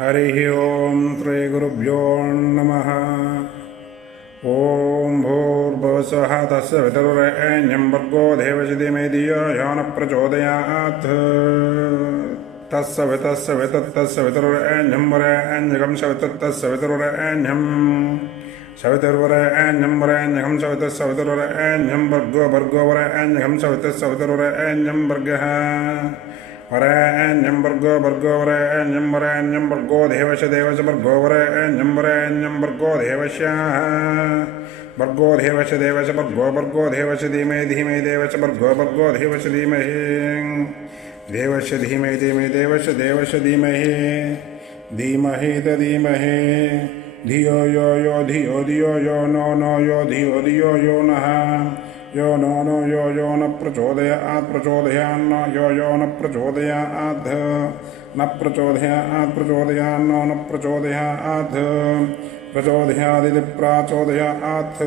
हरिः ओं श्रीगुरुभ्यो नमः। ॐ भूर्भुवस्सुवः तस्य पितरुरेण्यं भर्गो देवस्य धीमहि धियो यो नः प्रचोदयात्। तस्य पितरुरेण्यं वरेण्यं सवितुर्तस्य पितरुरेण्यं सवितुर्वरेण्यं वरेण्यं सवितुस्य पितरुरेण्यं भर्गो वरेण्यं सवितुस्य पितरुरेण्यं भर्गः वरेण्यं भर्गो वरेण्यं भर्गो देवस्य भर्गो वरेण्यं भर्गो देवस्य भर्गो देवस्य धीमहि देवस्य भर्गो देवस्य देवस्य धीमहि तधीमहि धियो यो नो यो धियो यो नः यो नो यो न प्रचोदयान्न यो न प्रचोदयात् न प्रचोदयान्नो न प्रचोदयात् प्रचोदयादिति प्राचोदयात्।